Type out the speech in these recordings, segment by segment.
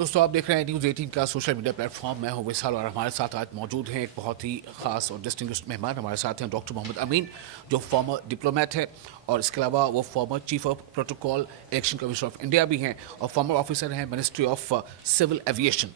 दोस्तों आप देख रहे हैं न्यूज़ 18 का सोशल मीडिया प्लेटफॉर्म। मैं हूं विशाल और हमारे साथ आज मौजूद हैं एक बहुत ही खास और डिस्टिंग्विश्ड मेहमान। हमारे साथ हैं डॉक्टर मोहम्मद अमीन, जो फॉर्मर डिप्लोमेट है और इसके अलावा वो former chief of protocol election commission of India भी हैं और फॉर्मर ऑफिसर हैं मिनिस्ट्री ऑफ सिविल एविएशन।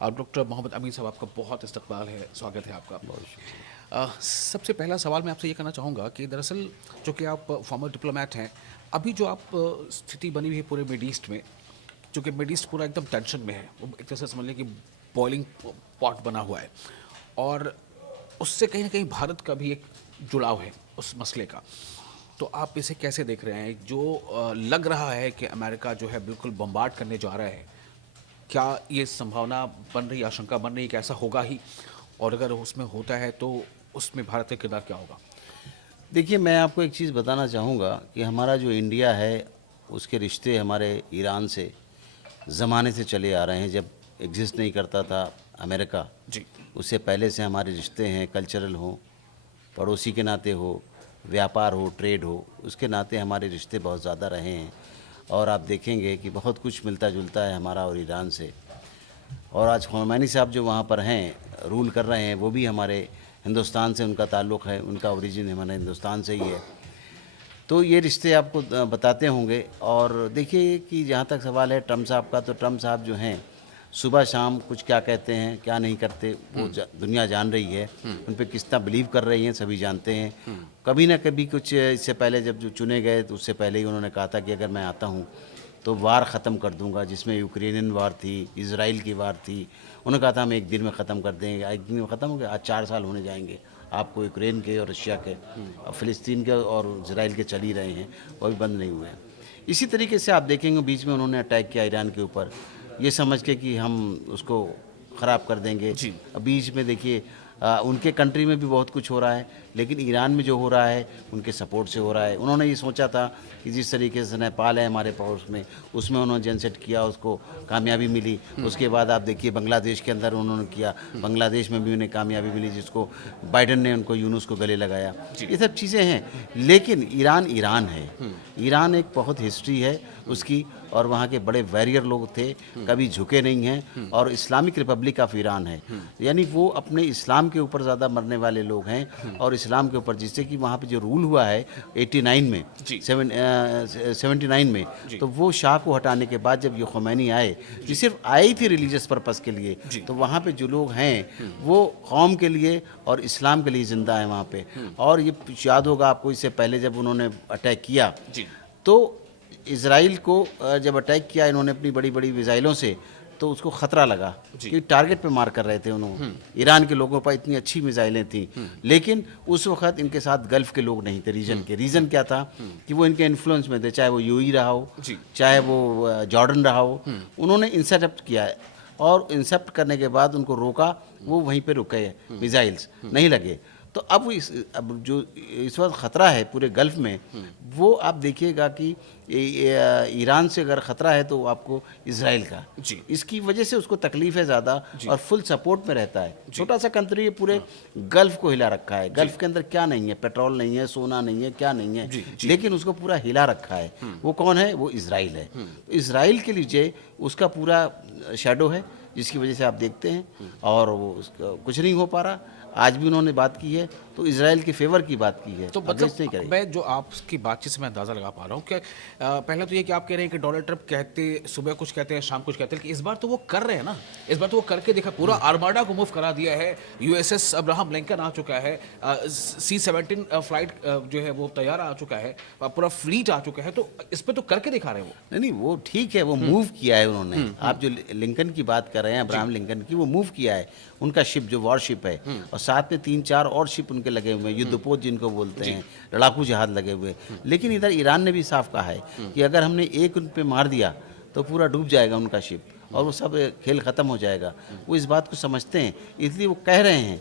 और डॉक्टर मोहम्मद अमीन साहब, आपका बहुत इस्तकबाल है, स्वागत है आपका। सबसे पहला सवाल मैं आपसे ये करना चाहूँगा कि दरअसल जो कि आप फॉर्मर डिप्लोमेट हैं, अभी जो आप स्थिति बनी हुई है पूरे मिड ईस्ट में, चूँकि मिड ईस्ट पूरा एकदम टेंशन में है, वो एक तरह से समझ लें कि बॉइलिंग पॉट बना हुआ है और उससे कहीं ना कहीं भारत का भी एक जुड़ाव है उस मसले का। तो आप इसे कैसे देख रहे हैं? जो लग रहा है कि अमेरिका जो है बिल्कुल बम्बार्ड करने जा रहा है, क्या ये संभावना बन रही, आशंका बन रही कि ऐसा होगा ही? और अगर उसमें होता है तो उसमें भारत का किरदार क्या होगा? देखिए, मैं आपको एक चीज़ बताना चाहूँगा कि हमारा जो इंडिया है, उसके रिश्ते हमारे ईरान से ज़माने से चले आ रहे हैं। जब एग्ज़िस्ट नहीं करता था अमेरिका, जी। उससे पहले से हमारे रिश्ते हैं, कल्चरल हो, पड़ोसी के नाते हो, व्यापार हो, ट्रेड हो, उसके नाते हमारे रिश्ते बहुत ज़्यादा रहे हैं। और आप देखेंगे कि बहुत कुछ मिलता-जुलता है हमारा और ईरान से। और आज ख़ुमैनी साहब जो वहाँ पर हैं, रूल कर रहे हैं, वो भी हमारे हिंदुस्तान से उनका ताल्लुक़ है, उनका ओरिजिन हमारे हिंदुस्तान से ही है। तो ये रिश्ते आपको बताते होंगे। और देखिए कि जहाँ तक सवाल है ट्रम्प साहब का, तो ट्रम्प साहब जो हैं सुबह शाम कुछ क्या कहते हैं, क्या नहीं करते, वो दुनिया जान रही है। उन पे कितना बिलीव कर रही हैं सभी जानते हैं। कभी ना कभी कुछ इससे पहले जब जो चुने गए तो उससे पहले ही उन्होंने कहा था कि अगर मैं आता हूँ तो वार ख़त्म कर दूंगा, जिसमें यूक्रेनियन वार थी, इजराइल की वार थी। उन्होंने कहा था हम एक दिन में ख़त्म कर देंगे। एक दिन में ख़त्म हो गया। आज 4 साल होने जाएंगे आपको, यूक्रेन के और रशिया के और फ़िलिस्तीन के और इजराइल के चल ही रहे हैं, वो भी बंद नहीं हुए हैं। इसी तरीके से आप देखेंगे बीच में उन्होंने अटैक किया ईरान के ऊपर, ये समझ के कि हम उसको ख़राब कर देंगे। जी। अब बीच में देखिए उनके कंट्री में भी बहुत कुछ हो रहा है, लेकिन ईरान में जो हो रहा है उनके सपोर्ट से हो रहा है। उन्होंने ये सोचा था कि जिस तरीके से नेपाल है हमारे पड़ोस में, उसमें उन्होंने जनसेट किया, उसको कामयाबी मिली। उसके बाद आप देखिए बांग्लादेश के अंदर उन्होंने किया, बांग्लादेश में भी उन्हें कामयाबी मिली, जिसको बाइडन ने उनको यूनुस को गले लगाया। ये सब चीज़ें हैं, लेकिन ईरान ईरान है। ईरान एक बहुत हिस्ट्री है उसकी, और वहाँ के बड़े वैरियर लोग थे, कभी झुके नहीं हैं। और इस्लामिक रिपब्लिक ऑफ ईरान है, यानी वो अपने इस्लाम के ऊपर ज़्यादा मरने वाले लोग हैं और इस्लाम के ऊपर, जिससे कि वहाँ पे जो रूल हुआ है 89 में, 79 में, तो वो शाह को हटाने के बाद जब ये ख़ुमैनी आए, ये सिर्फ आई थी रिलीजियस पर्पस के लिए, तो वहाँ पे जो लोग हैं वो कौम के लिए और इस्लाम के लिए ज़िंदा है वहाँ पे। और ये याद होगा आपको, इससे पहले जब उन्होंने अटैक किया तो इज़राइल को जब अटैक किया इन्होंने अपनी बड़ी बड़ी मिसाइलों से, तो उसको ख़तरा लगा कि टारगेट पे मार कर रहे थे उन्होंने। ईरान के लोगों पर इतनी अच्छी मिसाइलें थी, लेकिन उस वक्त इनके साथ गल्फ़ के लोग नहीं थे, रीजन के। रीज़न क्या था कि वो इनके इन्फ्लुएंस में थे, चाहे वो यूएई रहा हो, चाहे वो जॉर्डन रहा हो। उन्होंने इंटरसेप्ट किया है और इंटरसेप्ट करने के बाद उनको रोका, वो वहीं पर रुके, मिसाइल्स नहीं लगे। तो अब अब जो इस वक्त ख़तरा है पूरे गल्फ़ में, वो आप देखिएगा कि ईरान से अगर ख़तरा है तो आपको इज़राइल का, इसकी वजह से उसको तकलीफ़ है ज़्यादा और फुल सपोर्ट में रहता है। छोटा सा कंट्री है, पूरे गल्फ़ को हिला रखा है। गल्फ़ के अंदर क्या नहीं है, पेट्रोल नहीं है, सोना नहीं है, क्या नहीं है, लेकिन उसको पूरा हिला रखा है। वो कौन है? वो इज़राइल है। इज़राइल के लिए उसका पूरा शैडो है, जिसकी वजह से आप देखते हैं और वो उसका कुछ नहीं हो पा रहा। आज भी उन्होंने बात की है तो इजराइल के फेवर की बात की है। तो मतलब मैं जो आपकी बातचीत से मैं अंदाज़ा लगा पा रहा हूँ कि पहले तो ये कि आप कह रहे हैं कि डोनाल्ड ट्रंप कहते सुबह कुछ कहते हैं, शाम कुछ कहते हैं, लेकिन इस बार तो वो कर रहे हैं ना। इस बार तो वो करके दिखा, पूरा आर्माडा को मूव करा दिया है। यूएसएस अब्राहम लिंकन आ चुका है, C-17 फ्लाइट जो है वो तैयार आ चुका है, पूरा फ्लीट आ चुका है। तो इस पर तो करके दिखा रहे हैं वो। नहीं, वो ठीक है, वो मूव किया है उन्होंने। आप जो लिंकन की बात कर रहे हैं, अब्राहम लिंकन की, वो मूव किया है। उनका शिप जो वॉरशिप है, और साथ में 3-4 और शिप उनके लगे हुए हैं, युद्धपोत जिनको बोलते हैं, लड़ाकू जहाज लगे हुए। लेकिन इधर ईरान ने भी साफ कहा है कि अगर हमने एक उन पे मार दिया तो पूरा डूब जाएगा उनका शिप और वो सब खेल ख़त्म हो जाएगा। वो इस बात को समझते हैं, इसलिए वो कह रहे हैं,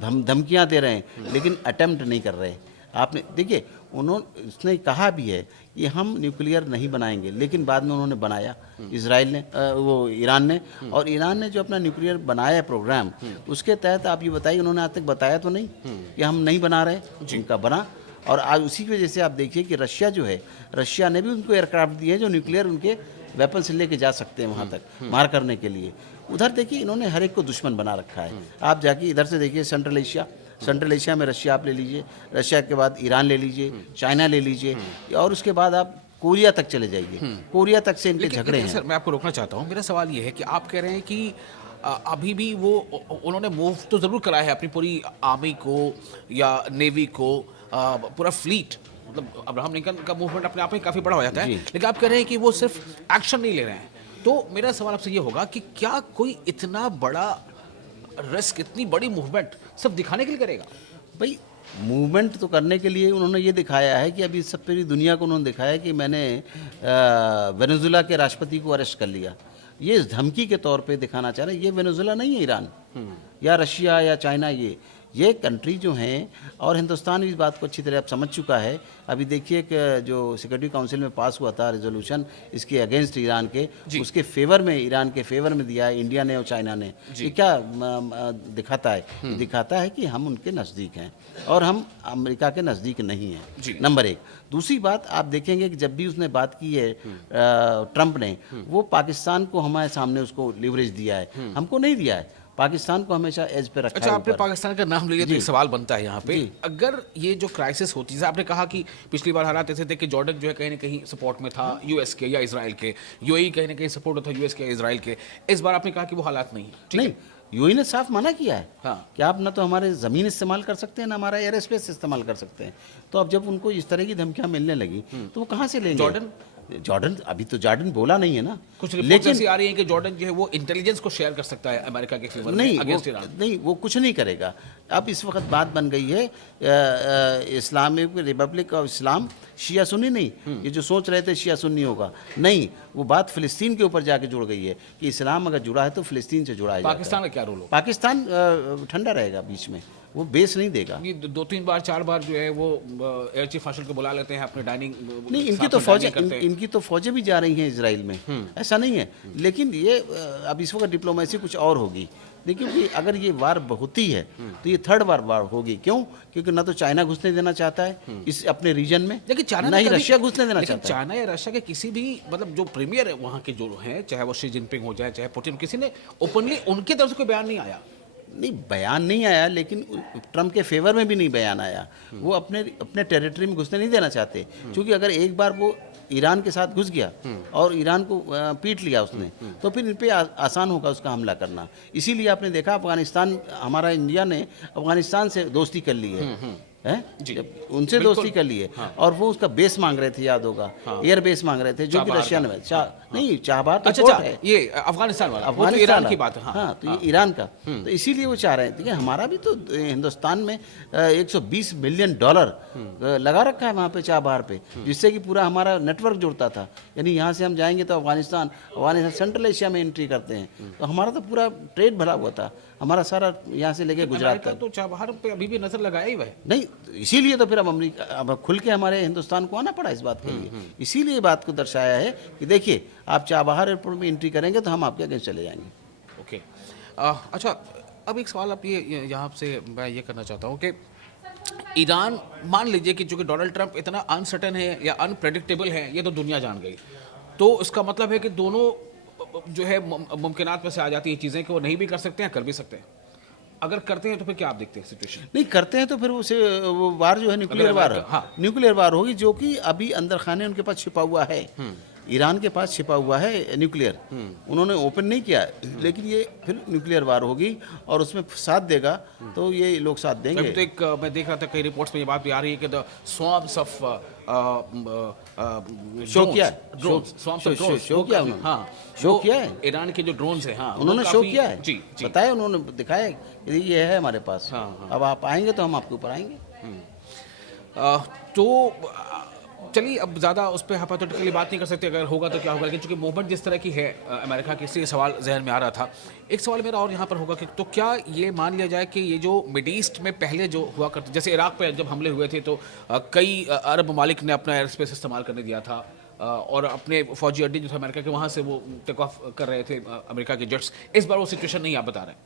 धमकियाँ दे रहे हैं, लेकिन अटेम्प्ट नहीं कर रहे। आपने देखिए, उसने कहा भी है कि हम न्यूक्लियर नहीं बनाएंगे, लेकिन बाद में उन्होंने बनाया, इजराइल ने, वो ईरान ने। और ईरान ने जो अपना न्यूक्लियर बनाया प्रोग्राम, उसके तहत आप ये बताइए, उन्होंने आज तक बताया तो नहीं कि हम नहीं बना रहे, उनका बना। और आज उसी की वजह से आप देखिए कि रशिया जो है, रशिया ने भी उनको एयरक्राफ्ट दिए हैं जो न्यूक्लियर उनके वेपन्स लेके जा सकते हैं वहाँ तक मार करने के लिए। उधर देखिए इन्होंने हर एक को दुश्मन बना रखा है। आप जाके इधर से देखिए सेंट्रल एशिया में रशिया आप ले लीजिए, रशिया के बाद ईरान ले लीजिए, चाइना ले लीजिए, और उसके बाद आप कोरिया तक चले जाइए। कोरिया तक से इनके झगड़े हैं। सर मैं आपको रोकना चाहता हूँ, मेरा सवाल ये है कि आप कह रहे हैं कि अभी भी वो उन्होंने मूव तो ज़रूर करा है अपनी पूरी आर्मी को या नेवी को, पूरा फ्लीट, मतलब अब्राहम लिंकन का मूवमेंट अपने आप में काफ़ी बड़ा हो जाता है, लेकिन आप कह रहे हैं कि वो सिर्फ एक्शन नहीं ले रहे हैं। तो मेरा सवाल आपसे ये होगा कि क्या कोई इतना बड़ा रिस्क, इतनी बड़ी मूवमेंट सिर्फ दिखाने के लिए करेगा? भाई मूवमेंट तो करने के लिए उन्होंने ये दिखाया है कि अभी सब पूरी दुनिया को उन्होंने दिखाया कि मैंने वेनेजुला के राष्ट्रपति को अरेस्ट कर लिया। ये इस धमकी के तौर पे दिखाना चाह रहे हैं। ये वेनेजुला नहीं है ईरान या रशिया या चाइना, ये कंट्री जो हैं, और हिंदुस्तान भी इस बात को अच्छी तरह अब समझ चुका है। अभी देखिए कि जो सिक्योरिटी काउंसिल में पास हुआ था रेजोल्यूशन इसके अगेंस्ट ईरान के, उसके फेवर में, ईरान के फेवर में दिया है इंडिया ने और चाइना ने। ये क्या दिखाता है? ये दिखाता है कि हम उनके नज़दीक हैं और हम अमेरिका के नज़दीक नहीं हैं, नंबर एक। दूसरी बात आप देखेंगे कि जब भी उसने बात की है ट्रंप ने, वो पाकिस्तान को हमारे सामने उसको लिवरेज दिया है, हमको नहीं दिया है। पाकिस्तान को हमेशा एज पे रखा है। अच्छा, आपने पाकिस्तान का नाम लिया तो एक सवाल बनता है यहाँ पे, अगर ये जो क्राइसिस होती है, जैसे आपने कहा कि पिछली बार हालात ऐसे थे कि जॉर्डन जो है कहीं ना कहीं सपोर्ट में था यूएस के या इजराइल के, यूएई कहीं ना कहीं सपोर्ट में था यूएस के या इजराइल के। इस बार आपने कहा कि वो हालात नहीं है। नहीं, यूएई ने साफ मना किया है कि आप ना तो हमारे ज़मीन इस्तेमाल कर सकते हैं ना हमारा एयर स्पेस इस्तेमाल कर सकते हैं। तो अब जब उनको इस तरह की धमकियां मिलने लगी तो वो कहाँ से लेंगे? जॉर्डन अभी तो जॉर्डन बोला नहीं है ना, कुछ रिपोर्ट्स ऐसी आ रही हैं कि जॉर्डन जो है वो इंटेलिजेंस को शेयर कर सकता है अमेरिका के फेवर में अगेंस्ट ईरान। नहीं, वो कुछ नहीं करेगा। अब इस वक्त बात बन गई है इस्लामिक रिपब्लिक ऑफ इस्लाम शिया सुन्नी नहीं, ये जो सोच रहे थे शिया सुन्नी होगा, नहीं, वो बात फिलिस्तीन के ऊपर जाके जुड़ गई है कि इस्लाम अगर जुड़ा है तो फिलिस्तीन से जुड़ा है। पाकिस्तान का क्या रोल होगा? पाकिस्तान ठंडा रहेगा बीच में, वो बेस नहीं देगा। ये 2-3 बार 4 बार जो है वो एयर चीफ मार्शल को बुला लेते हैं अपने डाइनिंग। नहीं, इनकी तो फौजें भी जा रही हैं इजराइल में, ऐसा नहीं है। लेकिन ये अब इस वक्त डिप्लोमेसी कुछ और होगी। देखिए कि अगर ये वार होती है तो ये थर्ड वार होगी। क्यों? क्योंकि ना तो चाइना घुसने देना चाहता है इस अपने रीजन में, लेकिन चाइना ना ही रशिया घुसने देना चाहता है। चाइना या रशिया के किसी भी मतलब जो प्रीमियर है वहाँ के जो हैं, चाहे वो शी जिनपिंग हो जाए चाहे पुतिन, किसी ने ओपनली उनकी तरफ से कोई बयान नहीं आया। नहीं, बयान नहीं आया, लेकिन ट्रम्प के फेवर में भी नहीं बयान आया। वो अपने टेरिटरी में घुसने नहीं देना चाहते, क्योंकि अगर एक बार वो ईरान के साथ घुस गया और ईरान को पीट लिया उसने, तो फिर इन पे आसान होगा उसका हमला करना। इसीलिए आपने देखा अफगानिस्तान, हमारा इंडिया ने अफगानिस्तान से दोस्ती कर ली है, उनसे दोस्ती कर लिए। और वो उसका बेस मांग रहे थे, याद होगा, एयर बेस मांग रहे थे, जो कि रशिया ने नहीं, चाबहार तो अच्छा, है, ये अफगानिस्तान वाला, वो तो ईरान की बात है। हाँ, तो ये ईरान का, तो इसीलिए वो चाह रहे हैं। देखिए हमारा भी तो हिंदुस्तान में $120 मिलियन लगा रखा है वहाँ पे चाबहार पे, जिससे कि पूरा हमारा नेटवर्क जुड़ता था। यानी यहाँ से हम जाएंगे तो अफगानिस्तान सेंट्रल एशिया में एंट्री करते हैं, तो हमारा तो पूरा ट्रेड भरा हुआ था, हमारा सारा यहाँ से लेके गुजरात तक। तो चाबहार पे अभी भी नजर लगाया ही हुआ है। नहीं, इसीलिए तो फिर अब अमेरिका, अब खुल के हमारे हिंदुस्तान को आना पड़ा इस बात के लिए। इसीलिए बात को दर्शाया है कि देखिए आप चाबहार एयरपोर्ट में एंट्री करेंगे तो हम आपके अगेंस्ट चले जाएंगे। ओके, अच्छा, अब एक सवाल आप ये यहाँ से मैं ये करना चाहता हूँ कि ईरान, मान लीजिए कि चूंकि डोनाल्ड ट्रंप इतना अनसर्टेन है या अनप्रेडिक्टेबल है, ये तो दुनिया जान गई, तो इसका मतलब है कि दोनों जो है मुमकिनात में से आ जाती है चीज़ें कि वो नहीं भी कर सकते हैं, कर भी सकते हैं। अगर करते हैं तो फिर क्या आप देखते हैं सिचुएशन? नहीं करते हैं तो फिर वो वार जो है न्यूक्लियर वार, न्यूक्लियर वार होगी, जो कि अभी अंदर खाने उनके पास छिपा हुआ है। ईरान के पास छिपा हुआ है न्यूक्लियर, उन्होंने ओपन नहीं किया, लेकिन ये फिर न्यूक्लियर वार होगी और उसमें साथ देगा तो ये लोग साथ देंगे। तो एक मैं देख रहा था कई रिपोर्ट्स में ये बात भी आ रही है कि द स्वॉर्म्स ऑफ शो किया है ईरान के जो ड्रोन्स हैं, हाँ, उन्होंने शो किया है, जी, बताया, उन्होंने दिखाया ये है हमारे पास। अब आप आएंगे तो हम आपके ऊपर आएंगे। तो चलिए, अब ज़्यादा उस पर हाइपोथेटिकली बात नहीं कर सकते, अगर होगा तो क्या होगा, लेकिन चूंकि मूवमेंट जिस तरह की है अमेरिका की, इसलिए सवाल जहन में आ रहा था। एक सवाल मेरा और यहाँ पर होगा कि तो क्या ये मान लिया जाए कि ये जो मिड ईस्ट में पहले जो हुआ करते, जैसे इराक पे जब हमले हुए थे तो कई अरब ममालिक ने अपना एयर स्पेस इस्तेमाल करने दिया था और अपने फौजी अड्डे जो थे अमेरिका के, वहाँ से वो टेक ऑफ कर रहे थे अमेरिका के जेट्स। इस बार वो सिचुएशन नहीं आप बता रहे हैं?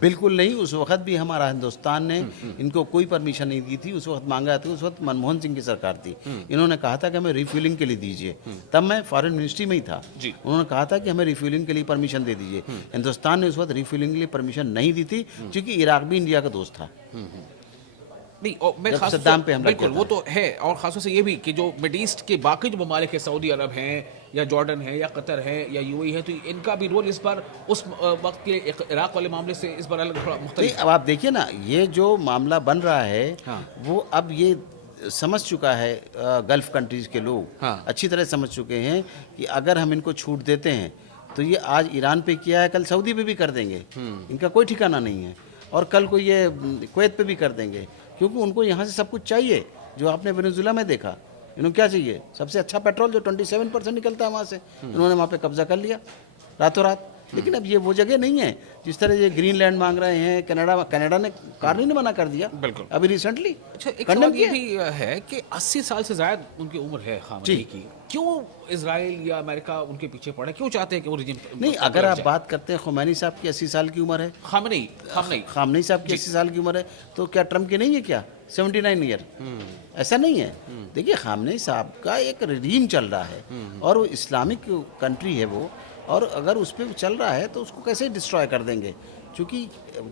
बिल्कुल नहीं, उस वक्त भी हमारा हिंदुस्तान ने इनको कोई परमिशन नहीं दी थी। उस वक्त मांगा था, उस वक्त मनमोहन सिंह की सरकार थी। इन्होंने कहा था कि हमें रिफ्यूलिंग के लिए दीजिए, तब मैं फॉरेन मिनिस्ट्री में ही था। जी। उन्होंने कहा था कि हमें रिफ्यूलिंग के लिए परमिशन दे दीजिए। हिंदुस्तान ने उस वक्त रिफ्यूलिंग के लिए परमिशन नहीं दी थी, क्योंकि इराक भी इंडिया का दोस्त था। नहीं, और मैं जब खास तौर सद्दाम से- पे हमला बिल्कुल किया वो था। तो है, और खासतौर से ये भी कि जो मिड ईस्ट के बाकी जो ममालिक है, सऊदी अरब हैं या जॉर्डन है या कतर है या यूएई है, तो इनका भी रोल इस बार उस वक्त के इराक वाले मामले से इस बार अलग थोड़ा नहीं, मुख्तलिफ है। अब आप देखिए ना, ये जो मामला बन रहा है हाँ। वो अब ये समझ चुका है, गल्फ कंट्रीज के लोग हाँ। अच्छी तरह समझ चुके हैं कि अगर हम इनको छूट देते हैं तो ये आज ईरान पे किया है, कल सऊदी पे भी कर देंगे। इनका कोई ठिकाना नहीं है। और कल को ये कुवैत पे भी कर देंगे, क्योंकि उनको यहाँ से सब कुछ चाहिए। जो आपने वेनेजुएला में देखा, इन्होंने क्या चाहिए? सबसे अच्छा पेट्रोल जो 27% निकलता है वहाँ से, इन्होंने वहाँ पे कब्जा कर लिया रातों रात। लेकिन अब ये वो जगह नहीं है जिस तरह ये ग्रीनलैंड मांग रहे हैं। कनाडा ने कार्नी ने मना कर दिया बिल्कुल। अभी रिसेंटली। अच्छा, एक कंडेम सवाल ये किया। भी है कि 80 साल से ज़्यादा उनकी उम्र है खामनेई जी। की, क्यों इजराइल या अमेरिका उनके पीछे पड़ा, क्यों चाहते हैं कि वो रिजिम नहीं, अगर आप बात करते हैं खुमैनी साहब की 80 साल की उम्र है, खामनेई खामनेई खामनेई साहब की 80 साल की उम्र है, तो क्या ट्रम्प की नहीं है क्या 79 ईयर? ऐसा नहीं है। देखिए, खामनेई साहब का एक रिजीम चल रहा है और वो इस्लामिक कंट्री है वो, और अगर उस पर चल रहा है तो उसको कैसे डिस्ट्रॉय कर देंगे? क्योंकि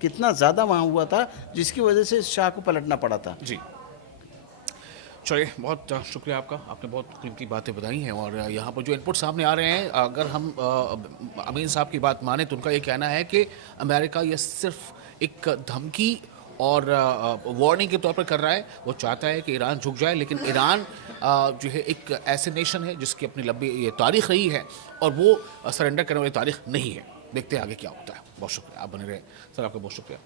कितना ज़्यादा वहाँ हुआ था जिसकी वजह से शाह को पलटना पड़ा था। जी। चलिए, बहुत शुक्रिया आपका, आपने बहुत कीमती बातें बताई हैं। और यहाँ पर जो इनपुट सामने आ रहे हैं, अगर हम अमीन साहब की बात माने तो उनका ये कहना है कि अमेरिका ये सिर्फ एक धमकी और वार्निंग के तौर पर कर रहा है। वो चाहता है कि ईरान झुक जाए, लेकिन ईरान जो है एक ऐसे नेशन है जिसकी अपनी लंबी ये तारीख रही है और वो सरेंडर करने वाली तारीख नहीं है। देखते हैं आगे क्या होता है। बहुत शुक्रिया, आप बने रहे सर, आपका बहुत शुक्रिया।